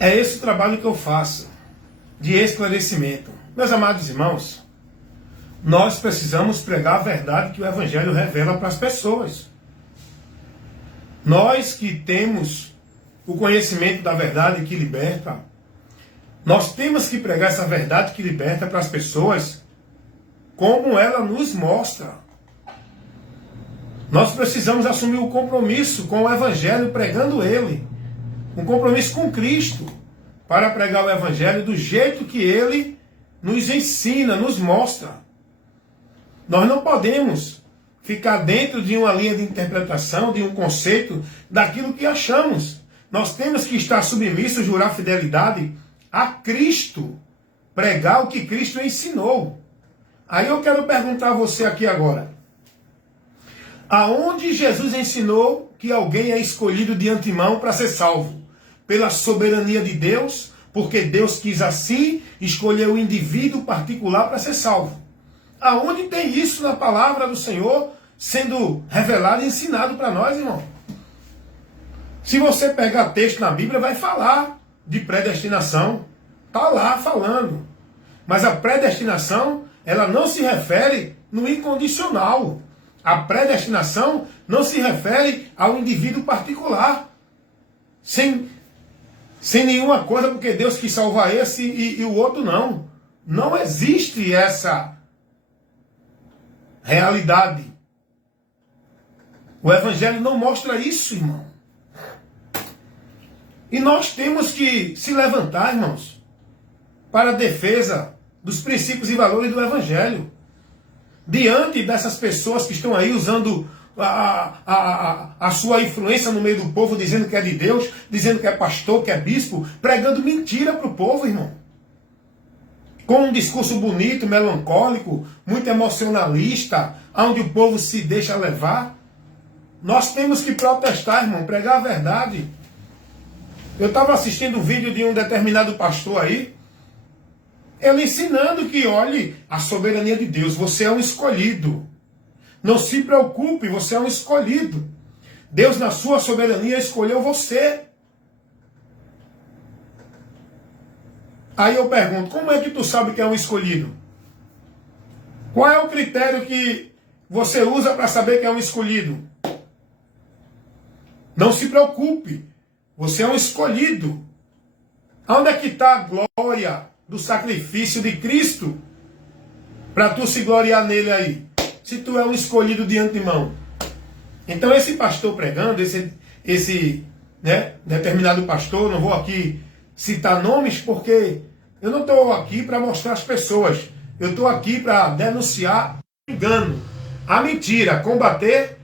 É esse o trabalho que eu faço, de esclarecimento. Meus amados irmãos, nós precisamos pregar a verdade que o Evangelho revela para as pessoas. Nós que temos o conhecimento da verdade que liberta, nós temos que pregar essa verdade que liberta para as pessoas como ela nos mostra. Nós precisamos assumir o compromisso com o Evangelho, pregando ele. Um compromisso com Cristo, para pregar o Evangelho do jeito que ele nos ensina, nos mostra. Nós não podemos ficar dentro de uma linha de interpretação, de um conceito, daquilo que achamos. Nós temos que estar submissos, jurar fidelidade a Cristo, pregar o que Cristo ensinou. Aí eu quero perguntar a você aqui agora: aonde Jesus ensinou que alguém é escolhido de antemão para ser salvo? Pela soberania de Deus, porque Deus quis assim escolher o indivíduo particular para ser salvo. Aonde tem isso na palavra do Senhor sendo revelado e ensinado para nós, irmão? Se você pegar texto na Bíblia, vai falar de predestinação. Está lá falando. Mas a predestinação, ela não se refere no incondicional. A predestinação não se refere ao indivíduo particular. Sem nenhuma coisa, porque Deus quis salvar esse e o outro não. Não existe essa realidade. O Evangelho não mostra isso, irmão. E nós temos que se levantar, irmãos, para a defesa dos princípios e valores do Evangelho. Diante dessas pessoas que estão aí usando a sua influência no meio do povo, dizendo que é de Deus, dizendo que é pastor, que é bispo, pregando mentira para o povo, irmão. Com um discurso bonito, melancólico, muito emocionalista, onde o povo se deixa levar. Nós temos que protestar, irmão, pregar a verdade. Eu estava assistindo um vídeo de um determinado pastor aí, ele ensinando que, olhe, a soberania de Deus, você é um escolhido. Não se preocupe, você é um escolhido. Deus, na sua soberania, escolheu você. Aí eu pergunto, como é que tu sabe que é um escolhido? Qual é o critério que você usa para saber que é um escolhido? Não se preocupe, você é um escolhido. Onde é que está a glória do sacrifício de Cristo para tu se gloriar nele aí? Se tu é um escolhido de antemão. Então esse pastor pregando, esse determinado pastor, não vou aqui citar nomes, porque eu não estou aqui para mostrar as pessoas. Eu estou aqui para denunciar o engano, a mentira, combater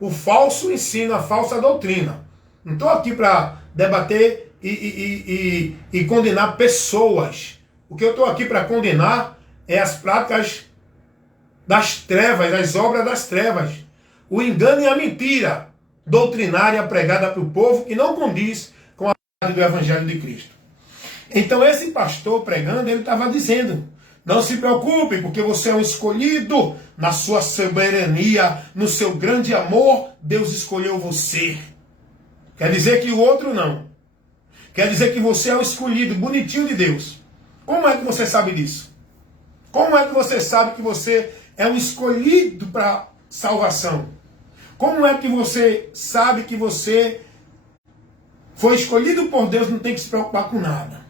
o falso ensino, a falsa doutrina. Não estou aqui para debater e condenar pessoas. O que eu estou aqui para condenar é as práticas das trevas, as obras das trevas. O engano e a mentira doutrinária pregada para o povo que não condiz com a verdade do Evangelho de Cristo. Então esse pastor pregando, ele estava dizendo, não se preocupe, porque você é um escolhido, na sua soberania, no seu grande amor, Deus escolheu você. Quer dizer que o outro não. Quer dizer que você é o escolhido, bonitinho de Deus. Como é que você sabe disso? Como é que você sabe que você é um escolhido para salvação? Como é que você sabe que você foi escolhido por Deus, não tem que se preocupar com nada?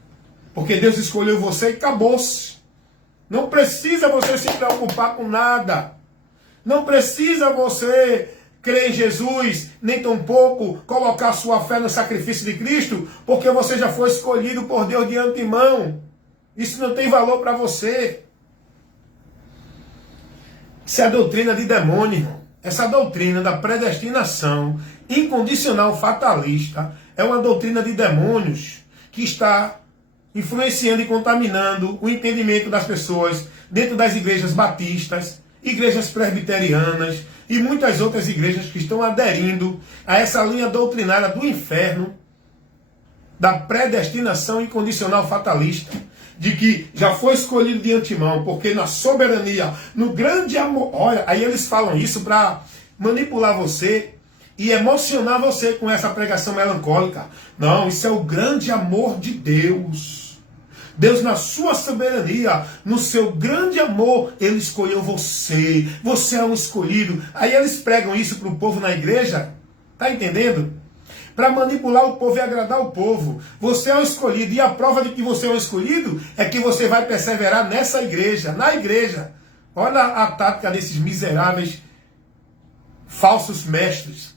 Porque Deus escolheu você e acabou-se. Não precisa você se preocupar com nada. Não precisa você crer em Jesus, nem tampouco colocar sua fé no sacrifício de Cristo, porque você já foi escolhido por Deus de antemão. Isso não tem valor para você. Isso é a doutrina de demônio, irmão. Essa doutrina da predestinação incondicional fatalista é uma doutrina de demônios que está influenciando e contaminando o entendimento das pessoas dentro das igrejas batistas, igrejas presbiterianas e muitas outras igrejas que estão aderindo a essa linha doutrinária do inferno, da predestinação incondicional fatalista, de que já foi escolhido de antemão, porque na soberania, no grande amor... Olha, aí eles falam isso para manipular você e emocionar você com essa pregação melancólica. Não, isso é o grande amor de Deus. Deus, na sua soberania, no seu grande amor, Ele escolheu você. Você é um escolhido. Aí eles pregam isso para o povo na igreja. Está entendendo? Para manipular o povo e agradar o povo. Você é um escolhido. E a prova de que você é um escolhido é que você vai perseverar nessa igreja, na igreja. Olha a tática desses miseráveis falsos mestres.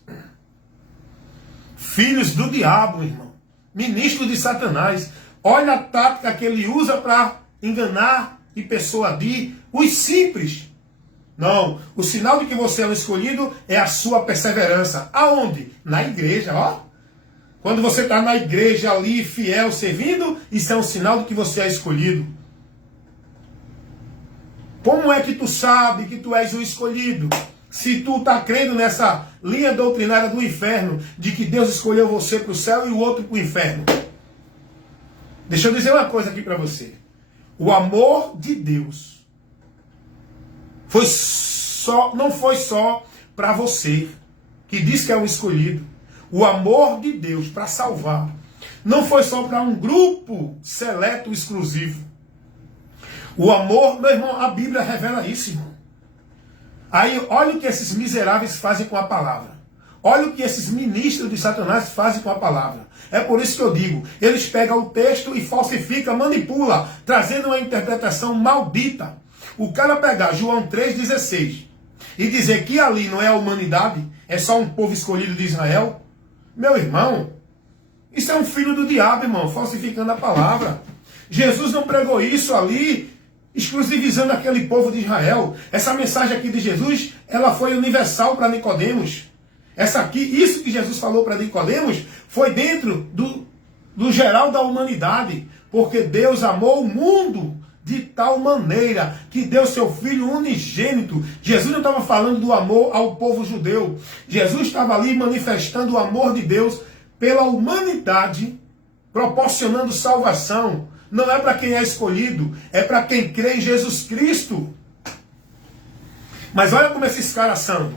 Filhos do diabo, irmão. Ministros de Satanás. Olha a tática que ele usa para enganar e persuadir os simples. Não, o sinal de que você é um escolhido é a sua perseverança. Aonde? Na igreja, ó. Quando você está na igreja ali, fiel, servindo, isso é um sinal de que você é escolhido. Como é que tu sabe que tu és o escolhido? Se tu está crendo nessa linha doutrinária do inferno, de que Deus escolheu você para o céu e o outro para o inferno. Deixa eu dizer uma coisa aqui para você. O amor de Deus não foi só para você, que diz que é um escolhido. O amor de Deus para salvar não foi só para um grupo seleto exclusivo. O amor, meu irmão, a Bíblia revela isso, irmão. Aí, olha o que esses miseráveis fazem com a palavra. Olha o que esses ministros de Satanás fazem com a palavra. É por isso que eu digo, eles pegam o texto e falsificam, manipulam, trazendo uma interpretação maldita. O cara pegar João 3,16 e dizer que ali não é a humanidade, é só um povo escolhido de Israel. Meu irmão, isso é um filho do diabo, irmão, falsificando a palavra. Jesus não pregou isso ali, exclusivizando aquele povo de Israel. Essa mensagem aqui de Jesus, ela foi universal para Nicodemos. Isso que Jesus falou para Nicodemos foi dentro do geral da humanidade, porque Deus amou o mundo de tal maneira que deu seu Filho unigênito. Jesus não estava falando do amor ao povo judeu. Jesus estava ali manifestando o amor de Deus pela humanidade, proporcionando salvação. Não é para quem é escolhido, é para quem crê em Jesus Cristo. Mas olha como esses caras são,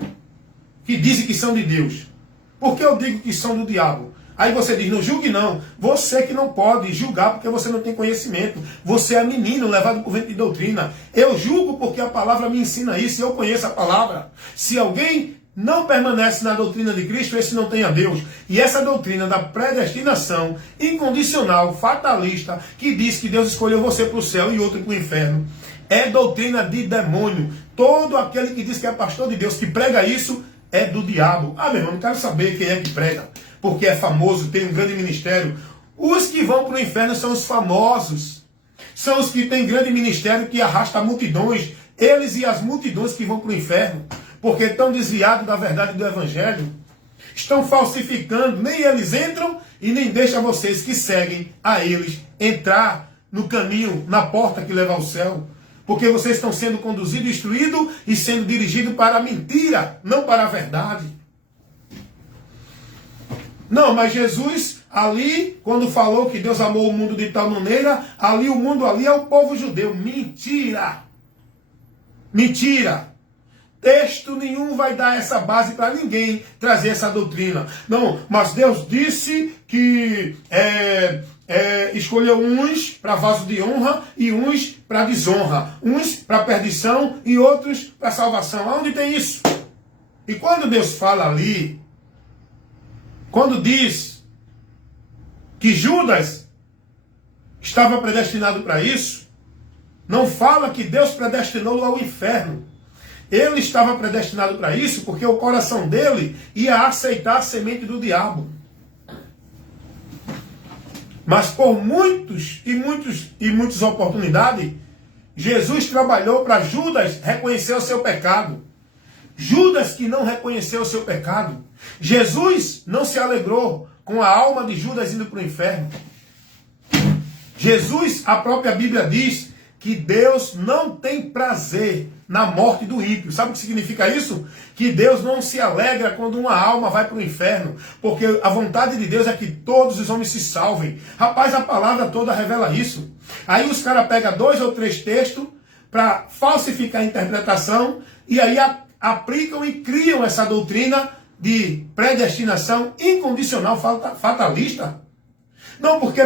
que dizem que são de Deus. Por que eu digo que são do diabo? Aí você diz, não julgue não. Você que não pode julgar porque você não tem conhecimento. Você é menino levado por vento de doutrina. Eu julgo porque a palavra me ensina isso. Eu conheço a palavra. Se alguém não permanece na doutrina de Cristo, esse não tem a Deus. E essa doutrina da predestinação incondicional, fatalista, que diz que Deus escolheu você para o céu e outro para o inferno, é doutrina de demônio. Todo aquele que diz que é pastor de Deus, que prega isso, é do diabo. Ah, meu irmão, não quero saber quem é que prega, porque é famoso, tem um grande ministério. Os que vão para o inferno são os famosos. São os que têm grande ministério, que arrasta multidões. Eles e as multidões que vão para o inferno, porque estão desviados da verdade do evangelho. Estão falsificando. Nem eles entram e nem deixam vocês que seguem a eles entrar no caminho, na porta que leva ao céu. Porque vocês estão sendo conduzidos, instruídos e sendo dirigidos para a mentira, não para a verdade. Não, mas Jesus, ali, quando falou que Deus amou o mundo de tal maneira, ali o mundo ali é o povo judeu. Mentira! Mentira! Texto nenhum vai dar essa base para ninguém trazer essa doutrina. Não, mas Deus disse que escolheu uns para vaso de honra e uns para desonra. Uns para perdição e outros para salvação. Aonde tem isso? E quando Deus fala ali, quando diz que Judas estava predestinado para isso, não fala que Deus predestinou-o ao inferno. Ele estava predestinado para isso porque o coração dele ia aceitar a semente do diabo. Mas por muitas oportunidades, Jesus trabalhou para Judas reconhecer o seu pecado. Judas que não reconheceu o seu pecado. Jesus não se alegrou com a alma de Judas indo para o inferno. Jesus, a própria Bíblia diz que Deus não tem prazer na morte do ímpio. Sabe o que significa isso? Que Deus não se alegra quando uma alma vai para o inferno, porque a vontade de Deus é que todos os homens se salvem. Rapaz, a palavra toda revela isso. Aí os caras pegam 2 ou 3 textos para falsificar a interpretação, e aí aplicam e criam essa doutrina de predestinação incondicional fatalista? Não, porque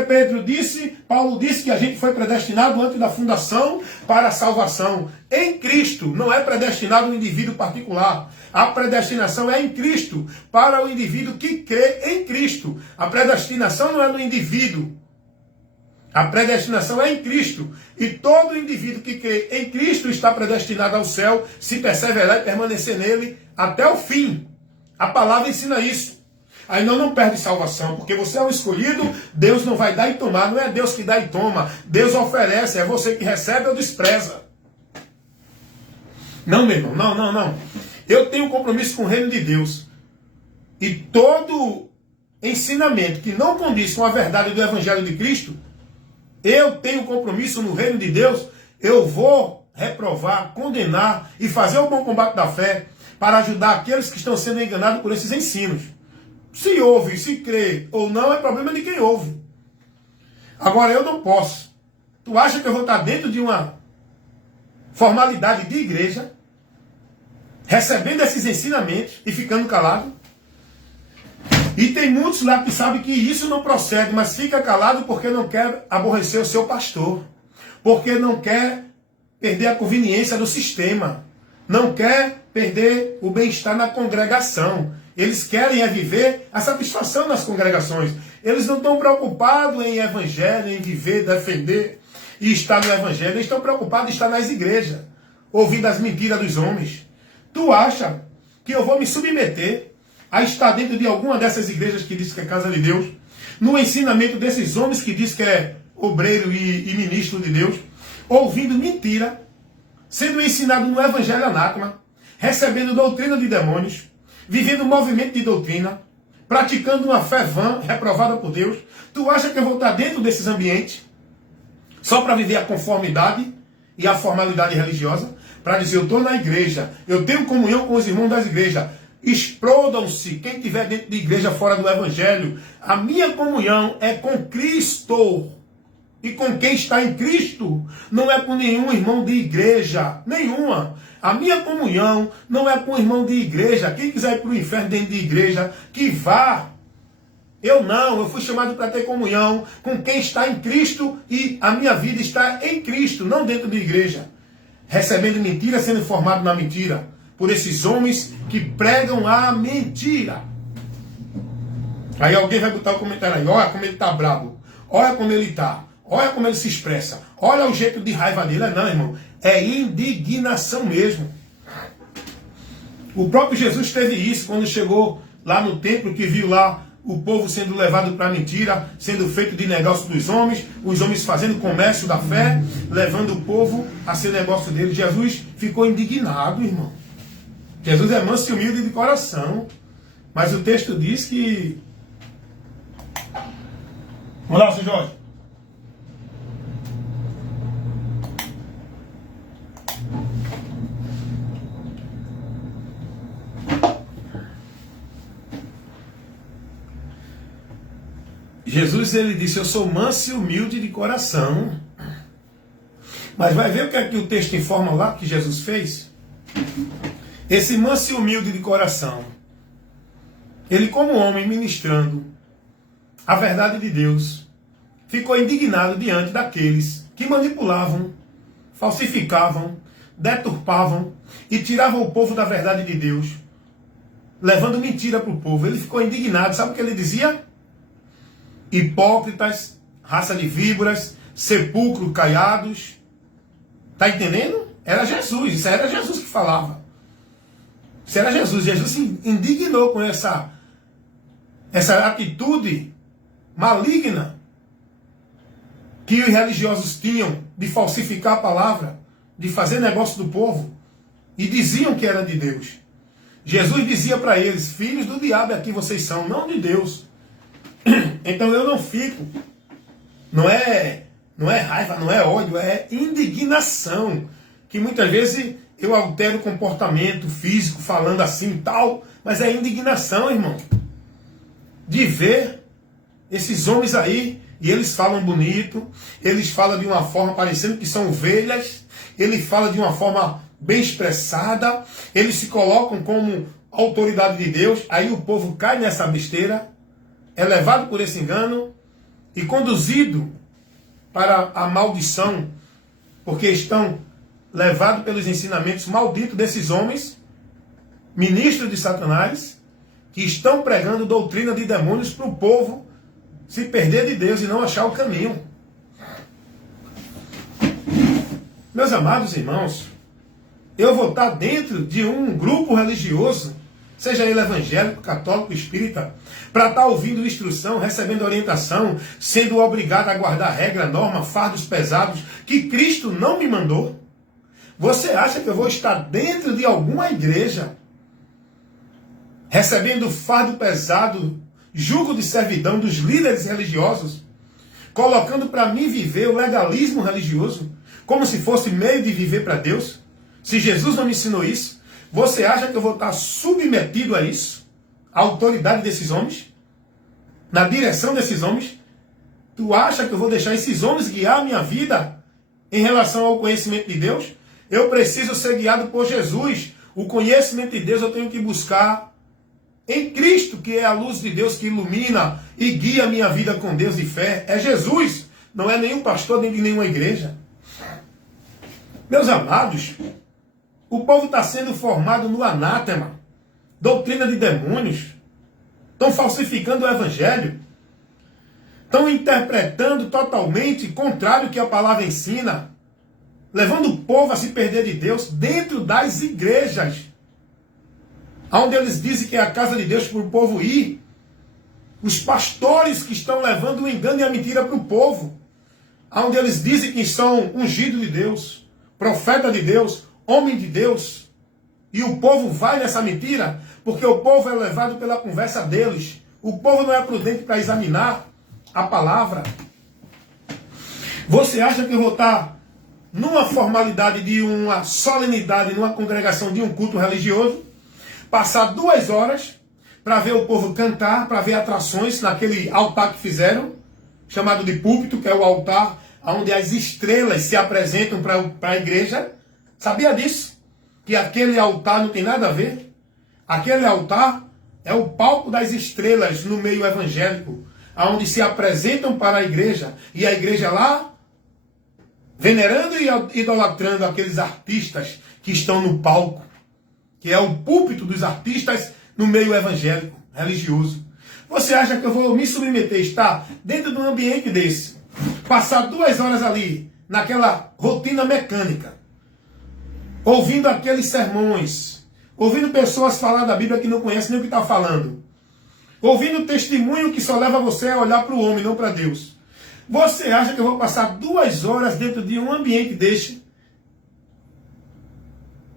Paulo disse que a gente foi predestinado antes da fundação para a salvação. Em Cristo, não é predestinado um indivíduo particular. A predestinação é em Cristo, para o indivíduo que crê em Cristo. A predestinação não é no indivíduo. A predestinação é em Cristo. E todo indivíduo que crê em Cristo está predestinado ao céu, se perseverar e permanecer nele até o fim. A palavra ensina isso. Aí não perde salvação, porque você é um escolhido, Deus não vai dar e tomar. Não é Deus que dá e toma. Deus oferece, é você que recebe ou despreza. Não, meu irmão, não. Eu tenho um compromisso com o reino de Deus. E todo ensinamento que não condiz com a verdade do Evangelho de Cristo, eu tenho compromisso no reino de Deus, eu vou reprovar, condenar e fazer o bom combate da fé para ajudar aqueles que estão sendo enganados por esses ensinos. Se ouve, se crê ou não, é problema de quem ouve. Agora, eu não posso. Tu acha que eu vou estar dentro de uma formalidade de igreja, recebendo esses ensinamentos e ficando calado? E tem muitos lá que sabem que isso não procede, mas fica calado porque não quer aborrecer o seu pastor. Porque não quer perder a conveniência do sistema. Não quer perder o bem-estar na congregação. Eles querem viver a satisfação nas congregações. Eles não estão preocupados em evangelho, em viver, defender e estar no evangelho. Eles estão preocupados em estar nas igrejas, ouvindo as mentiras dos homens. Tu acha que eu vou me submeter a estar dentro de alguma dessas igrejas que diz que é casa de Deus, no ensinamento desses homens que diz que é obreiro e ministro de Deus, ouvindo mentira, sendo ensinado no evangelho anátema, recebendo doutrina de demônios, vivendo um movimento de doutrina, praticando uma fé vã, reprovada por Deus? Tu acha que eu vou estar dentro desses ambientes só para viver a conformidade e a formalidade religiosa? Para dizer, eu estou na igreja, eu tenho comunhão com os irmãos das igrejas. Explodam-se quem estiver dentro de igreja fora do evangelho. A minha comunhão é com Cristo. E com quem está em Cristo. Não é com nenhum irmão de igreja. Nenhuma. A minha comunhão não é com irmão de igreja. Quem quiser ir para o inferno dentro de igreja, que vá. Eu não. Eu fui chamado para ter comunhão com quem está em Cristo. E a minha vida está em Cristo, não dentro de igreja. Recebendo mentira, sendo formado na mentira. Por esses homens que pregam a mentira. Aí alguém vai botar o comentário aí. Olha como ele está bravo. Olha como ele está. Olha como ele se expressa. Olha o jeito de raiva dele. Não, irmão. É indignação mesmo. O próprio Jesus teve isso quando chegou lá no templo, que viu lá o povo sendo levado para a mentira, sendo feito de negócio dos homens, os homens fazendo comércio da fé, levando o povo a ser negócio dele. Jesus ficou indignado, irmão. Jesus é manso e humilde de coração. Mas o texto diz que... Vamos lá, seu Jorge. Jesus, ele disse, eu sou manso e humilde de coração. Mas vai ver o que é que o texto informa lá que Jesus fez? Esse manso e humilde de coração, ele como homem ministrando a verdade de Deus, ficou indignado diante daqueles que manipulavam, falsificavam, deturpavam e tiravam o povo da verdade de Deus, levando mentira para o povo. Ele ficou indignado. Sabe o que ele dizia? Hipócritas, raça de víboras, sepulcro caiados. Está entendendo? Era Jesus, isso era Jesus que falava. Isso era Jesus. Jesus se indignou com essa atitude maligna que os religiosos tinham de falsificar a palavra, de fazer negócio do povo, e diziam que era de Deus. Jesus dizia para eles, filhos do diabo é que vocês são, não de Deus. Então eu não fico, não é raiva, não é ódio, é indignação, que muitas vezes eu altero o comportamento físico falando assim e tal, mas é indignação, irmão, de ver esses homens aí, e eles falam bonito, eles falam de uma forma parecendo que são ovelhas, ele fala de uma forma bem expressada, eles se colocam como a autoridade de Deus, aí o povo cai nessa besteira, é levado por esse engano e conduzido para a maldição, porque estão levados pelos ensinamentos malditos desses homens, ministros de Satanás, que estão pregando doutrina de demônios para o povo se perder de Deus e não achar o caminho. Meus amados irmãos, eu vou estar dentro de um grupo religioso, seja ele evangélico, católico, espírita, para estar ouvindo instrução, recebendo orientação, sendo obrigado a guardar regra, norma, fardos pesados, que Cristo não me mandou? Você acha que eu vou estar dentro de alguma igreja, recebendo fardo pesado, jugo de servidão dos líderes religiosos, colocando para mim viver o legalismo religioso, como se fosse meio de viver para Deus? Se Jesus não me ensinou isso, você acha que eu vou estar submetido a isso? A autoridade desses homens? Na direção desses homens? Tu acha que eu vou deixar esses homens guiar a minha vida em relação ao conhecimento de Deus? Eu preciso ser guiado por Jesus. O conhecimento de Deus eu tenho que buscar em Cristo, que é a luz de Deus que ilumina e guia a minha vida com Deus de fé. É Jesus, não é nenhum pastor nem de nenhuma igreja. Meus amados, o povo está sendo formado no anátema, doutrina de demônios, estão falsificando o evangelho, estão interpretando totalmente contrário ao que a palavra ensina, levando o povo a se perder de Deus dentro das igrejas, onde eles dizem que é a casa de Deus para o povo ir. Os pastores que estão levando o engano e a mentira para o povo, onde eles dizem que são ungidos de Deus, profeta de Deus, homem de Deus, e o povo vai nessa mentira, porque o povo é levado pela conversa deles. O povo não é prudente para examinar a palavra. Você acha que eu vou estar numa formalidade de uma solenidade, numa congregação de um culto religioso, passar 2 horas para ver o povo cantar, para ver atrações naquele altar que fizeram, chamado de púlpito, que é o altar onde as estrelas se apresentam para a igreja? Sabia disso? Que aquele altar não tem nada a ver? Aquele altar é o palco das estrelas no meio evangélico, onde se apresentam para a igreja, e a igreja lá, venerando e idolatrando aqueles artistas que estão no palco, que é o púlpito dos artistas no meio evangélico, religioso. Você acha que eu vou me submeter, estar dentro de um ambiente desse, passar 2 horas ali, naquela rotina mecânica, ouvindo aqueles sermões, ouvindo pessoas falar da Bíblia que não conhecem nem o que está falando, ouvindo testemunho que só leva você a olhar para o homem, não para Deus? Você acha que eu vou passar 2 horas dentro de um ambiente deste,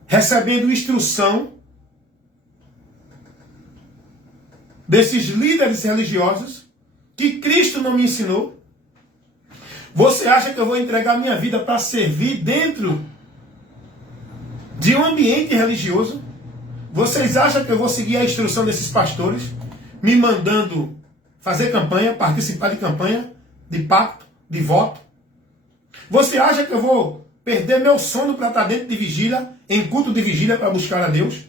recebendo instrução desses líderes religiosos que Cristo não me ensinou? Você acha que eu vou entregar minha vida para servir dentro de um ambiente religioso? Vocês acham que eu vou seguir a instrução desses pastores, me mandando fazer campanha, participar de campanha, de pacto, de voto? Você acha que eu vou perder meu sono para estar dentro de vigília, em culto de vigília para buscar a Deus?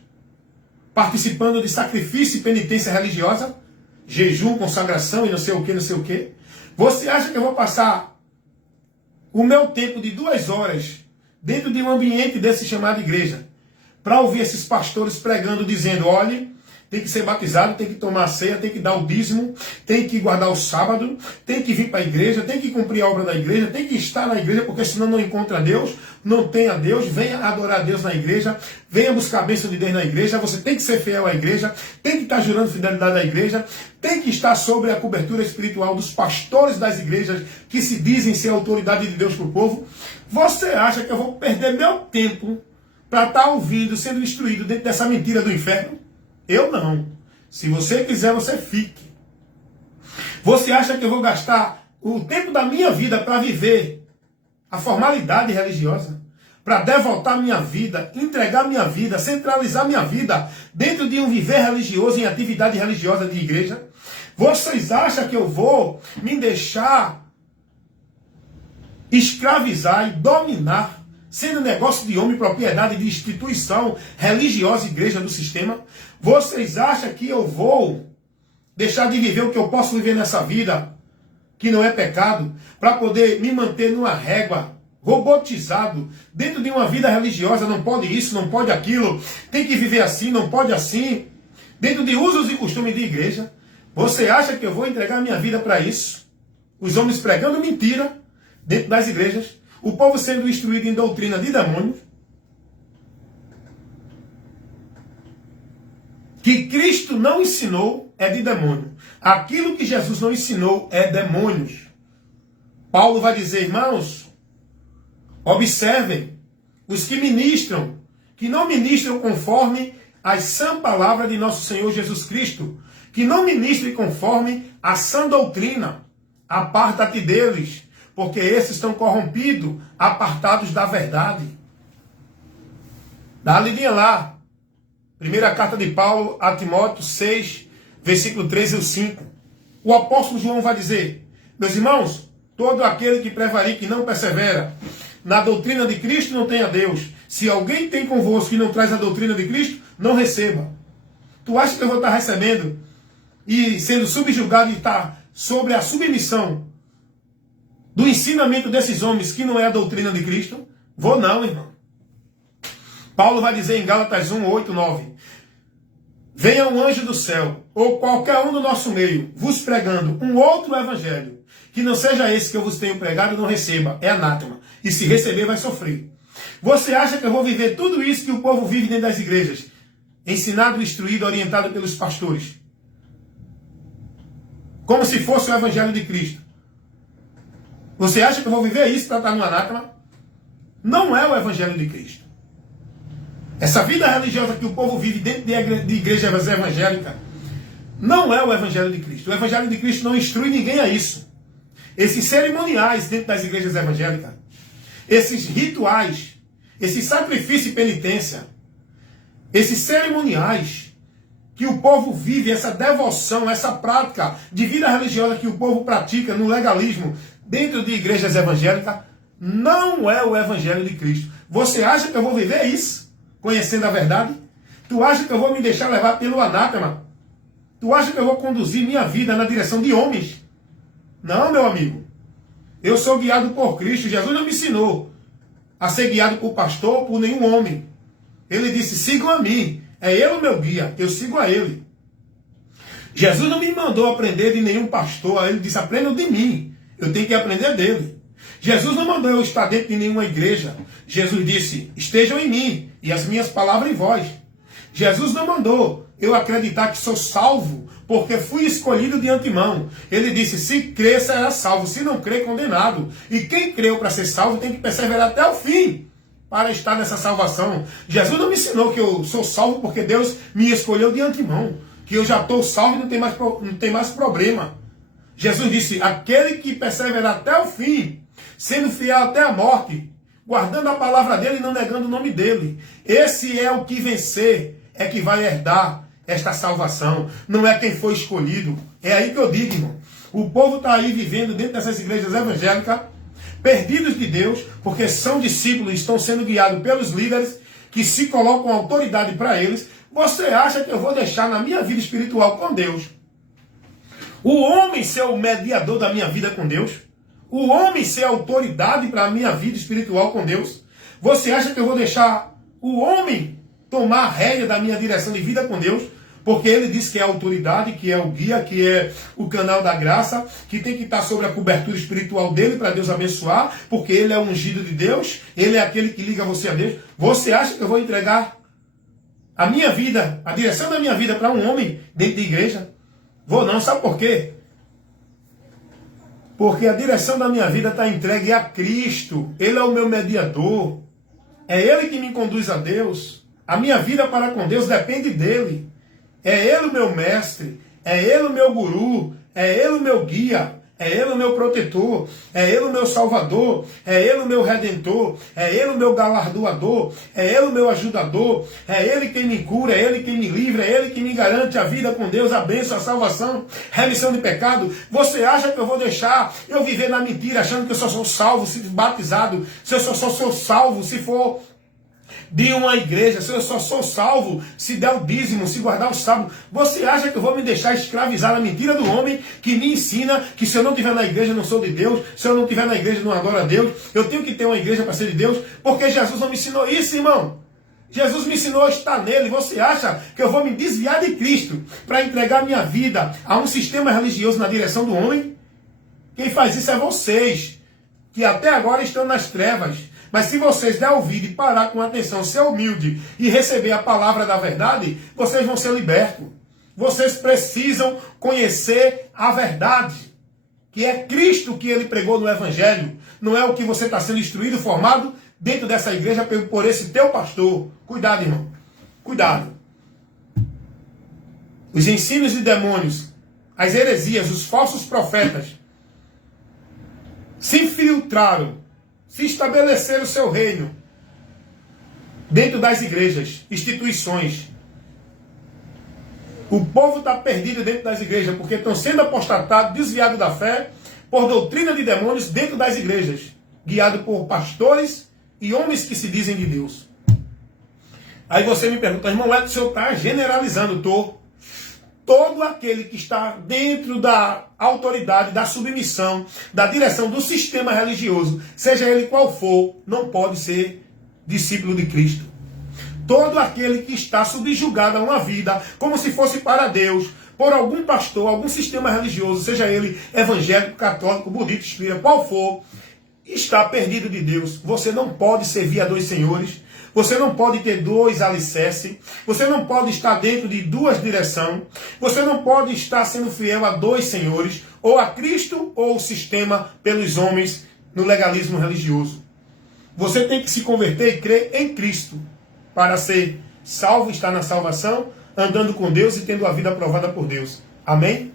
Participando de sacrifício e penitência religiosa, jejum, consagração e não sei o que, não sei o que? Você acha que eu vou passar o meu tempo de 2 horas dentro de um ambiente desse chamado igreja, para ouvir esses pastores pregando, dizendo: olhe, tem que ser batizado, tem que tomar a ceia, tem que dar o dízimo, tem que guardar o sábado, tem que vir para a igreja, tem que cumprir a obra da igreja, tem que estar na igreja, porque senão não encontra Deus, não tem a Deus, venha adorar a Deus na igreja, venha buscar a bênção de Deus na igreja, você tem que ser fiel à igreja, tem que estar jurando fidelidade à igreja, tem que estar sobre a cobertura espiritual dos pastores das igrejas que se dizem ser autoridade de Deus para o povo. Você acha que eu vou perder meu tempo para estar ouvindo, sendo instruído dentro dessa mentira do inferno? Eu não. Se você quiser, você fique. Você acha que eu vou gastar o tempo da minha vida para viver a formalidade religiosa? Para devotar minha vida, entregar minha vida, centralizar minha vida dentro de um viver religioso, em atividade religiosa de igreja? Vocês acham que eu vou me deixar escravizar e dominar sendo negócio de homem, propriedade de instituição religiosa, igreja do sistema? Vocês acham que eu vou deixar de viver o que eu posso viver nessa vida, que não é pecado, para poder me manter numa régua, robotizado, dentro de uma vida religiosa? Não pode isso, não pode aquilo, tem que viver assim, não pode assim, dentro de usos e costumes de igreja. Você acha que eu vou entregar minha vida para isso? Os homens pregando mentira dentro das igrejas, o povo sendo instruído em doutrina de demônios, que Cristo não ensinou é de demônio. Aquilo que Jesus não ensinou é demônios. Paulo vai dizer, irmãos, observem os que ministram, que não ministram conforme a sã palavra de nosso Senhor Jesus Cristo, que não ministrem conforme a sã doutrina. Aparta-te deles, porque esses estão corrompidos, apartados da verdade. Dá a lidinha lá. Primeira carta de Paulo a Timóteo 6, versículo 3 e 5. O apóstolo João vai dizer, meus irmãos, todo aquele que prevarica e não persevera na doutrina de Cristo não tem a Deus. Se alguém tem convosco que não traz a doutrina de Cristo, não receba. Tu acha que eu vou estar recebendo e sendo subjugado e estar sobre a submissão do ensinamento desses homens que não é a doutrina de Cristo? Vou não, irmão. Paulo vai dizer em Gálatas 1, 8, 9. Venha um anjo do céu, ou qualquer um do nosso meio, vos pregando um outro evangelho, que não seja esse que eu vos tenho pregado, não receba. É anátema. E se receber, vai sofrer. Você acha que eu vou viver tudo isso que o povo vive dentro das igrejas? Ensinado, instruído, orientado pelos pastores. Como se fosse o evangelho de Cristo. Você acha que eu vou viver isso para estar no anátema? Não é o evangelho de Cristo. Essa vida religiosa que o povo vive dentro de igrejas evangélicas não é o evangelho de Cristo. O evangelho de Cristo não instrui ninguém a isso. Esses cerimoniais dentro das igrejas evangélicas, esses rituais, esse sacrifício e penitência, esses cerimoniais que o povo vive, essa devoção, essa prática de vida religiosa que o povo pratica no legalismo dentro de igrejas evangélicas, não é o evangelho de Cristo. Você acha que eu vou viver isso? Conhecendo a verdade? Tu acha que eu vou me deixar levar pelo anátema? Tu acha que eu vou conduzir minha vida na direção de homens? Não, meu amigo. Eu sou guiado por Cristo. Jesus não me ensinou a ser guiado por pastor ou por nenhum homem. Ele disse, sigam a mim. É ele o meu guia. Eu sigo a ele. Jesus não me mandou aprender de nenhum pastor. Ele disse, aprendam de mim. Eu tenho que aprender dele. Jesus não mandou eu estar dentro de nenhuma igreja. Jesus disse, estejam em mim e as minhas palavras em vós. Jesus não mandou eu acreditar que sou salvo porque fui escolhido de antemão. Ele disse, se crer será salvo, se não crer condenado. E quem creu para ser salvo tem que perseverar até o fim para estar nessa salvação. Jesus não me ensinou que eu sou salvo porque Deus me escolheu de antemão, que eu já estou salvo e não tem mais problema. Jesus disse, aquele que perseverar até o fim, sendo fiel até a morte, guardando a palavra dele e não negando o nome dele. Esse é o que vencer, é que vai herdar esta salvação. Não é quem foi escolhido. É aí que eu digo, irmão. O povo está aí vivendo dentro dessas igrejas evangélicas, perdidos de Deus, porque são discípulos e estão sendo guiados pelos líderes que se colocam autoridade para eles. Você acha que eu vou deixar na minha vida espiritual com Deus o homem ser o mediador da minha vida com Deus? O homem ser autoridade para a minha vida espiritual com Deus? Você acha que eu vou deixar o homem tomar a rédea da minha direção de vida com Deus? Porque ele diz que é a autoridade, que é o guia, que é o canal da graça, que tem que estar sobre a cobertura espiritual dele para Deus abençoar, porque ele é o ungido de Deus, ele é aquele que liga você a Deus. Você acha que eu vou entregar a minha vida, a direção da minha vida para um homem dentro de igreja? Vou não, sabe por quê? Porque a direção da minha vida está entregue a Cristo. Ele é o meu mediador. É Ele que me conduz a Deus. A minha vida para com Deus depende dEle. É Ele o meu mestre. É Ele o meu guru. É Ele o meu guia. é Ele o meu protetor, é Ele o meu salvador, é Ele o meu redentor, é Ele o meu galardoador, é Ele o meu ajudador, é Ele quem me cura, é Ele quem me livra, é Ele que me garante a vida com Deus, a bênção, a salvação, remissão de pecado. Você acha que eu vou deixar eu viver na mentira, achando que eu só sou salvo se batizado, se eu só sou salvo se for de uma igreja, se eu só sou salvo se der o dízimo, se guardar o sábado? Você acha que eu vou me deixar escravizar na mentira do homem que me ensina que se eu não estiver na igreja eu não sou de Deus, se eu não estiver na igreja eu não adoro a Deus, eu tenho que ter uma igreja para ser de Deus? Porque Jesus não me ensinou isso, irmão. Jesus me ensinou a estar nele. Você acha que eu vou me desviar de Cristo para entregar minha vida a um sistema religioso na direção do homem? Quem faz isso é vocês, que até agora estão nas trevas. Mas se vocês der ouvido e parar com atenção, ser humilde e receber a palavra da verdade, vocês vão ser libertos. Vocês precisam conhecer a verdade, que é Cristo que ele pregou no Evangelho. Não é o que você está sendo instruído, formado dentro dessa igreja por esse teu pastor. Cuidado, irmão. Cuidado. Os ensinos de demônios, as heresias, os falsos profetas se infiltraram, se estabeleceram o seu reino dentro das igrejas, instituições. O povo está perdido dentro das igrejas, porque estão sendo apostatados, desviados da fé, por doutrina de demônios dentro das igrejas, guiado por pastores e homens que se dizem de Deus. Aí você me pergunta, irmão, o senhor está generalizando? Todo aquele que está dentro da autoridade, da submissão, da direção do sistema religioso, seja ele qual for, não pode ser discípulo de Cristo. Todo aquele que está subjugado a uma vida como se fosse para Deus, por algum pastor, algum sistema religioso, seja ele evangélico, católico, budista, espírita, qual for, está perdido de Deus. Você não pode servir a dois senhores. Você não pode ter dois alicerces. Você não pode estar dentro de duas direções. Você não pode estar sendo fiel a dois senhores, ou a Cristo ou o sistema pelos homens no legalismo religioso. Você tem que se converter e crer em Cristo para ser salvo, estar na salvação, andando com Deus e tendo a vida aprovada por Deus. Amém?